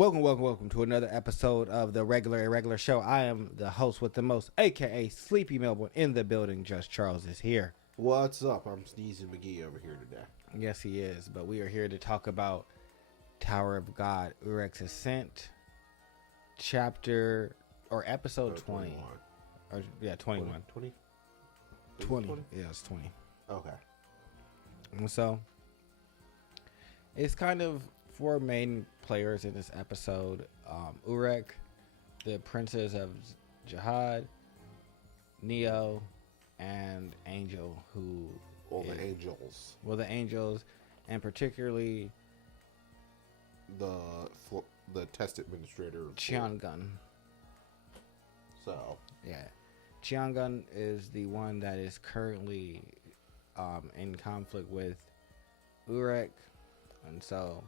Welcome to another episode of the Regular Irregular Show. I am the host with the most, aka Sleepy Melbourne, in the building. Just Charles is here. What's up? I'm Sneezing McGee over here today. Yes, he is. But we are here to talk about Tower of God, Urek'sAscent, chapter or episode 20. 21. Or 21. 20? 20. Yeah, it's 20. Okay. And so it's kind of four main players in this episode. Urek, the Princess of Jihad, Neo, and Angel, the Angels. Well, the Angels, and particularly the test administrator. Gun. So. Yeah. Gun is the one that is currently in conflict with Urek, and so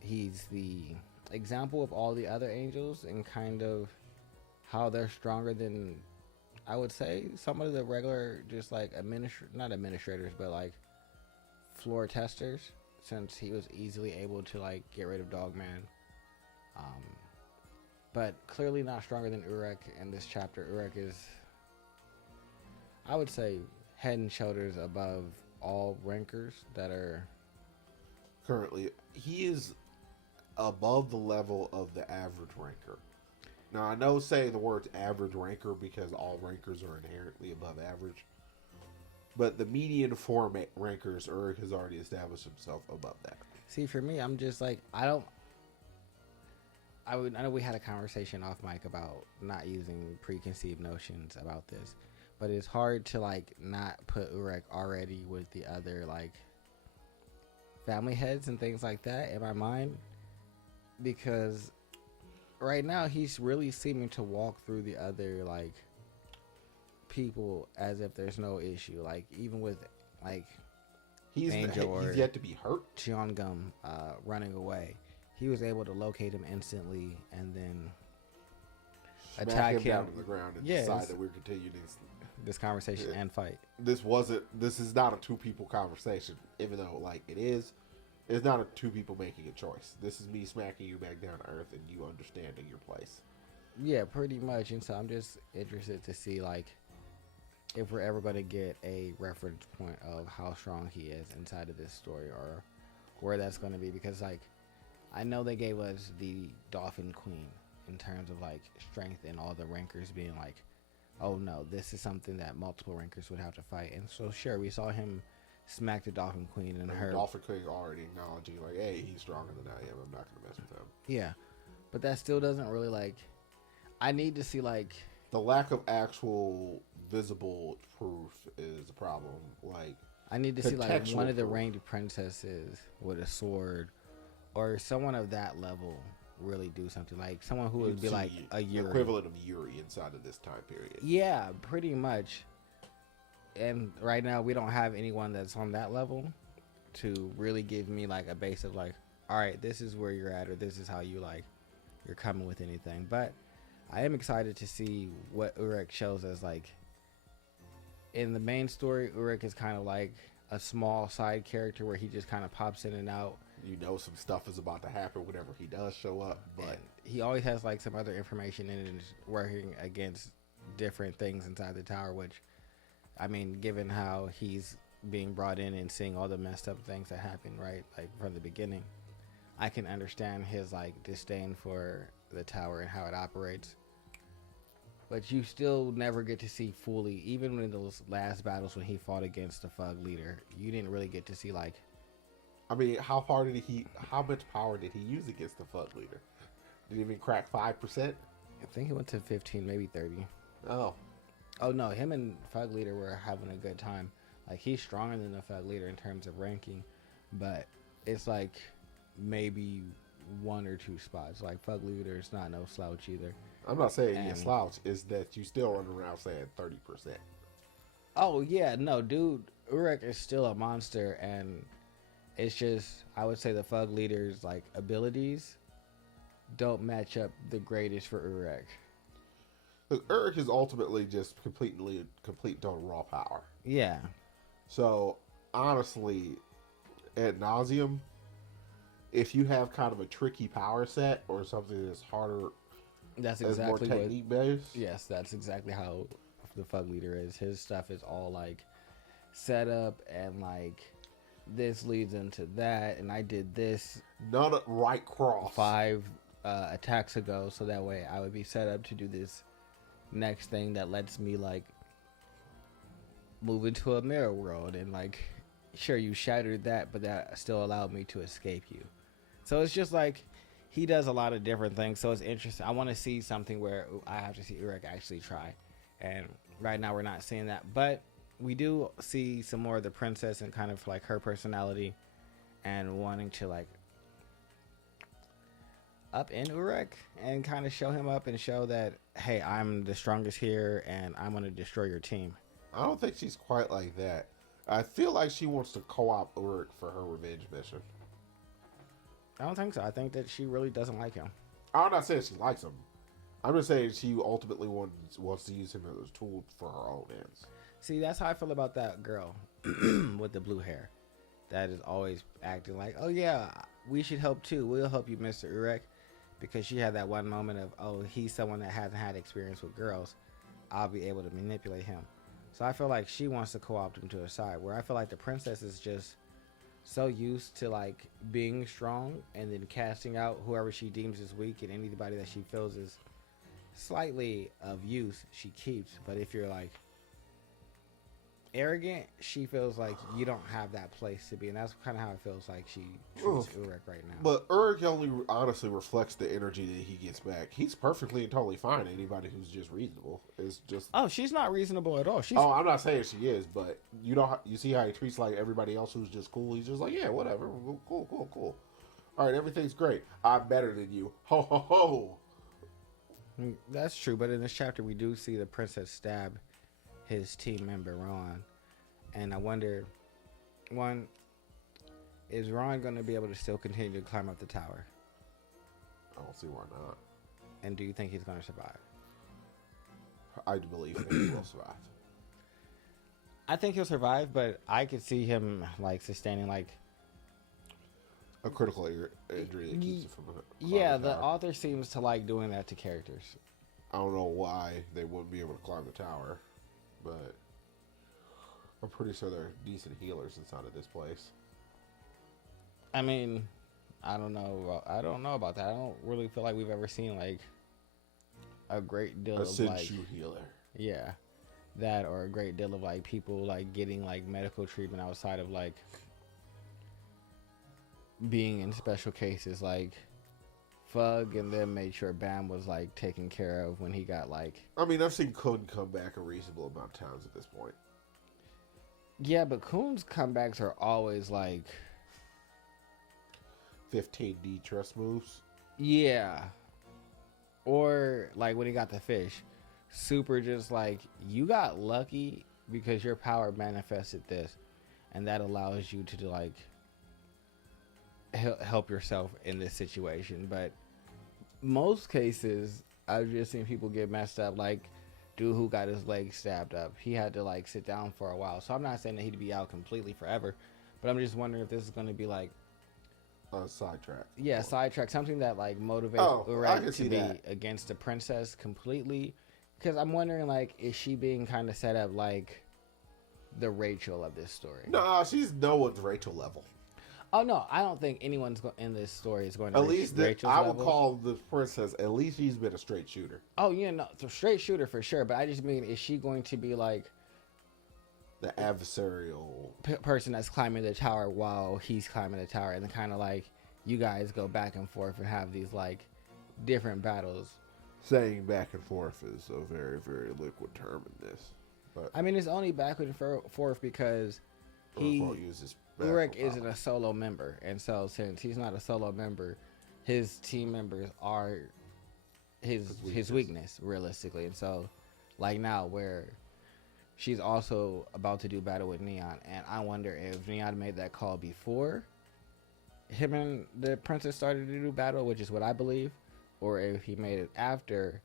he's the example of all the other angels and kind of how they're stronger than, I would say, some of the regular, just like not administrators, but like floor testers, since he was easily able to like get rid of Dogman. But clearly not stronger than Urek in this chapter. Urek is, I would say, head and shoulders above all rankers that are Currently, he is above the level of the average ranker. Now, I know saying the words average ranker because all rankers are inherently above average. But the median four rankers, Urek has already established himself above that. See, for me, I'm just like, I know we had a conversation off mic about not using preconceived notions about this, but it's hard to like not put Urek already with the other like family heads and things like that in my mind, because right now he's really seeming to walk through the other like people as if there's no issue. Like even with like he's yet to be hurt. Cheongum running away, he was able to locate him instantly and then attack him down to the ground and decide that we're continuing this conversation and fight. This is not a two people conversation, even though like it is. It's not a two people making a choice. This is me smacking you back down to earth and you understanding your place. Yeah, pretty much. And so I'm just interested to see like if we're ever going to get a reference point of how strong he is inside of this story, or where that's going to be, because like I know they gave us the Dolphin Queen in terms of like strength and all the rankers being like, oh no, this is something that multiple rankers would have to fight. And so sure, we saw him smack the Dolphin Queen and her. Dolphin Queen already acknowledging like, hey, he's stronger than I am. I'm not gonna mess with him. Yeah, but that still doesn't really like. I need to see like the lack of actual visible proof is a problem. Like I need to see like one of the ranged princesses with a sword, or someone of that level really do something. Like someone who would be like a Yuri, equivalent of Yuri inside of this time period. Yeah, pretty much. And right now we don't have anyone that's on that level to really give me like a base of like, all right, this is where you're at, or this is how you like you're coming with anything. But I am excited to see what Urek shows us. Like in the main story, Urek is kind of like a small side character where he just kind of pops in and out. You know some stuff is about to happen whenever he does show up, but and he always has like some other information in it and is working against different things inside the tower, which I mean, given how he's being brought in and seeing all the messed up things that happen, right, like from the beginning, I can understand his like disdain for the tower and how it operates. But you still never get to see fully, even in those last battles when he fought against the Fug leader, you didn't really get to see like. I mean, how much power did he use against the Fug leader? Did he even crack 5%? I think he went to 15, maybe 30. Oh no, him and Fug Leader were having a good time. Like he's stronger than the Fug Leader in terms of ranking, but it's like maybe one or two spots. Like Fug Leader is not no slouch either. I'm not saying he's a slouch. Is that you still run around saying 30%? Oh yeah, no, dude. Urek is still a monster, and it's just I would say the Fug Leader's like abilities don't match up the greatest for Urek. Because Urek is ultimately just complete total raw power. Yeah. So, honestly, ad nauseum, if you have kind of a tricky power set or something that's harder, That's that's more exactly what. technique based. Yes, that's exactly how the Fug Leader is. His stuff is all like set up and like this leads into that, and I did this None right cross. 5 attacks ago, so that way I would be set up to do this next thing that lets me like move into a mirror world, and like sure you shattered that, but that still allowed me to escape you. So it's just like he does a lot of different things, so it's interesting. I want to see something where I have to see Urek actually try, and right now we're not seeing that, but we do see some more of the princess and kind of like her personality and wanting to like up in Urek and kind of show him up and show that, hey, I'm the strongest here and I'm going to destroy your team. I don't think she's quite like that. I feel like she wants to co-op Urek for her revenge mission. I don't think so. I think that she really doesn't like him. I'm not saying she likes him. I'm just saying she ultimately wants to use him as a tool for her own ends. See, that's how I feel about that girl with the blue hair that is always acting like, oh yeah, we should help too. We'll help you, Mr. Urek. Because she had that one moment of, oh, he's someone that hasn't had experience with girls. I'll be able to manipulate him. So I feel like she wants to co-opt him to her side. Where I feel like the princess is just so used to like being strong and then casting out whoever she deems is weak, and anybody that she feels is slightly of use, she keeps. But if you're like arrogant, she feels like you don't have that place to be, and that's kind of how it feels like she treats Urek right now. But Urek only honestly reflects the energy that he gets back. He's perfectly and totally fine. Anybody who's just reasonable is just. Oh, she's not reasonable at all. Oh, I'm not saying she is, but you know, you see how he treats like everybody else who's just cool. He's just like, yeah, whatever, cool. All right, everything's great. I'm better than you. Ho ho ho. That's true, but in this chapter we do see the princess stab his team member Ron, and I wonder, one, is Ron going to be able to still continue to climb up the tower? I don't see why not. And do you think he's going to survive? I believe that he will survive. I think he'll survive, but I could see him like sustaining like a critical injury that keeps it from. Yeah, the author seems to like doing that to characters. I don't know why they wouldn't be able to climb the tower, but I'm pretty sure there are decent healers inside of this place. I mean, I don't know about that. I don't really feel like we've ever seen like a great deal of like healer. Yeah, that, or a great deal of like people like getting like medical treatment outside of like being in special cases. Like Fug and them made sure Bam was like taken care of when he got like. I mean, I've seen Kun come back a reasonable amount of times at this point. Yeah, but Kun's comebacks are always like 15D trust moves. Yeah. Or like when he got the fish, super just like, you got lucky because your power manifested this, and that allows you to like help yourself in this situation. But most cases, I've just seen people get messed up. Like dude who got his leg stabbed up, he had to like sit down for a while. So I'm not saying that he'd be out completely forever, but I'm just wondering if this is going to be like sidetrack. Yeah, sidetrack. Something that like motivates Urek to be against the princess completely. Because I'm wondering, like, is she being kind of set up like the Rachel of this story? No, she's no one's Rachel level. Oh no, I don't think anyone's in this story is going to at least Rachel's I level. would call the princess. At least she's been a straight shooter. Oh yeah, no, it's a straight shooter for sure. But I just mean, is she going to be like the adversarial person that's climbing the tower while he's climbing the tower, and then kind of like you guys go back and forth and have these like different battles? Saying back and forth is a very, very liquid term in this. But I mean, it's only back and forth because Urek isn't a solo member, and so since he's not a solo member, his team members are his weakness realistically. And so, like now, where she's also about to do battle with Neon, and I wonder if Neon made that call before him and the princess started to do battle, which is what I believe, or if he made it after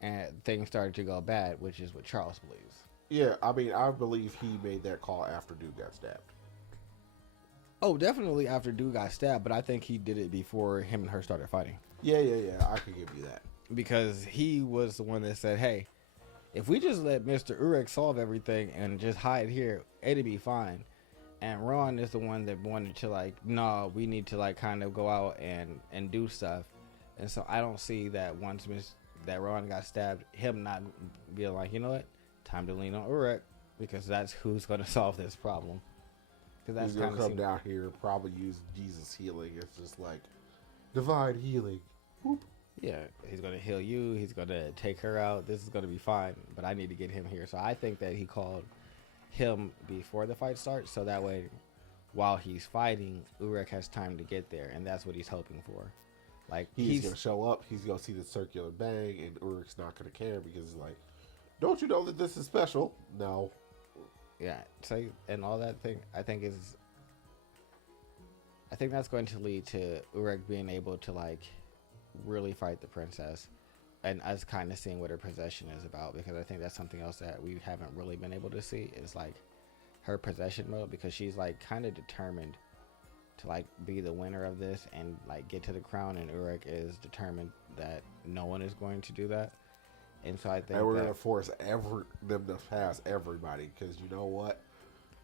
and things started to go bad, which is what Charles believes. Yeah, I mean, I believe he made that call after dude got stabbed. Oh, definitely after dude got stabbed, but I think he did it before him and her started fighting. Yeah. I could give you that. Because he was the one that said, hey, if we just let Mr. Urek solve everything and just hide here, it'd be fine. And Ron is the one that wanted to, like, no, we need to, like, kind of go out and do stuff. And so I don't see that once that Ron got stabbed, him not being like, you know what, time to lean on Urek, because that's who's going to solve this problem. Because that's he's going to come down here and probably use Jesus healing. It's just like, divine healing. Whoop. Yeah, he's going to heal you. He's going to take her out. This is going to be fine, but I need to get him here. So I think that he called him before the fight starts, so that way while he's fighting, Urek has time to get there, and that's what he's hoping for. Like, he's gonna show up, he's gonna see the circular bang, and Urek's not gonna care because he's like, don't you know that this is special? No. Yeah, so and all that thing I think that's going to lead to Urek being able to, like, really fight the princess, and us kind of seeing what her possession is about, because I think that's something else that we haven't really been able to see is, like, her possession mode, because she's, like, kind of determined to, like, be the winner of this and, like, get to the crown, and Urek is determined that no one is going to do that. And so I think we're gonna force them to pass everybody, because you know what,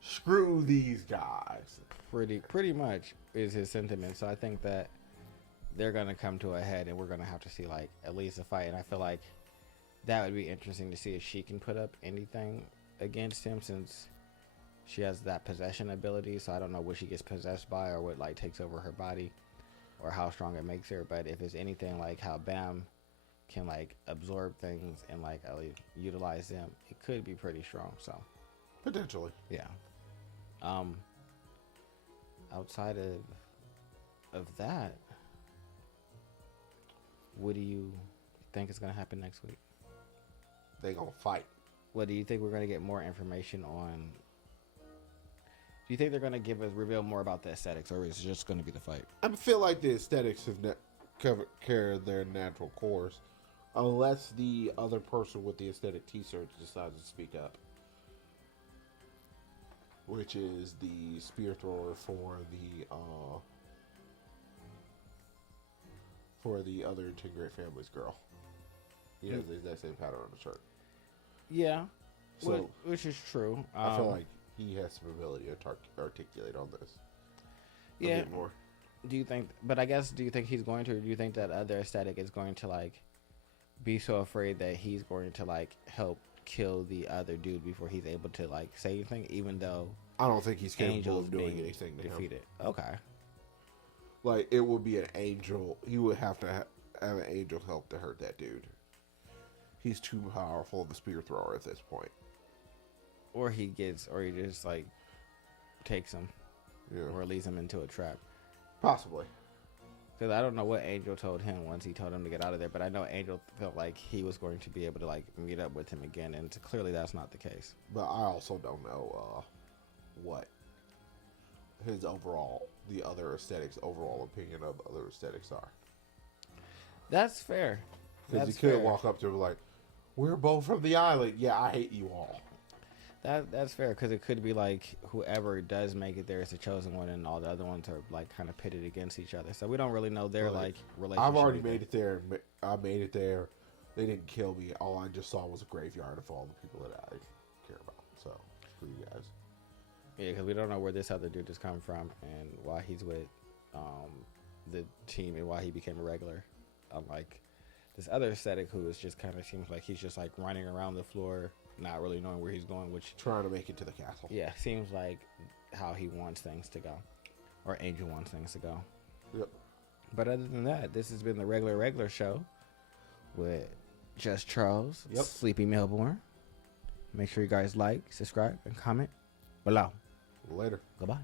screw these guys. Pretty much is his sentiment. So I think that they're going to come to a head, and we're going to have to see, like, at least a fight. And I feel like that would be interesting to see if she can put up anything against him, since she has that possession ability. So I don't know what she gets possessed by, or what, like, takes over her body, or how strong it makes her. But if it's anything like how Bam can, like, absorb things and, like, at least utilize them, it could be pretty strong. So potentially, yeah. Outside of that, what do you think is going to happen next week? They gonna fight. What do you think we're going to get more information on? Do you think they're going to reveal more about the aesthetics, or is it just going to be the fight? I feel like the aesthetics have carried their natural course, unless the other person with the aesthetic t-shirts decides to speak up, which is the spear thrower for the other 10 Great Families girl. He has the exact same pattern on the shirt. Yeah, so which is true. I feel like he has some ability to articulate on this. Yeah. A bit more. Do you think? But I guess, do you think he's going to? Or do you think that other aesthetic is going to, like, be so afraid that he's going to, like, help kill the other dude before he's able to, like, say anything? Even though I don't think he's capable Angel's of doing being anything to defeated. him. Okay. Like, it would be an angel. He would have to have an angel help to hurt that dude. He's too powerful of a spear thrower at this point. Or he just, like, takes him. Yeah. Or leads him into a trap. Possibly. Because I don't know what Angel told him once he told him to get out of there, but I know Angel felt like he was going to be able to, like, meet up with him again, and clearly that's not the case. But I also don't know what the other aesthetics' overall opinion of other aesthetics are. That's fair. Because he could walk up to him like, we're both from the island. Yeah, I hate you all. That's fair, because it could be like whoever does make it there is the chosen one, and all the other ones are, like, kind of pitted against each other. So we don't really know their, like, relationship. I've already made it there. I made it there. They didn't kill me. All I just saw was a graveyard of all the people that I care about. So screw you guys. Yeah, because we don't know where this other dude has come from and why he's with the team and why he became a regular. Unlike this other aesthetic who is just kind of seems like he's just, like, running around the floor, not really knowing where he's going, which trying to make it to the castle. Yeah, seems like how he wants things to go, or Angel wants things to go. Yep. But other than that, this has been the regular show with Just Charles, Sleepy Melbourne. Make sure you guys like, subscribe, and comment below. Later. Goodbye.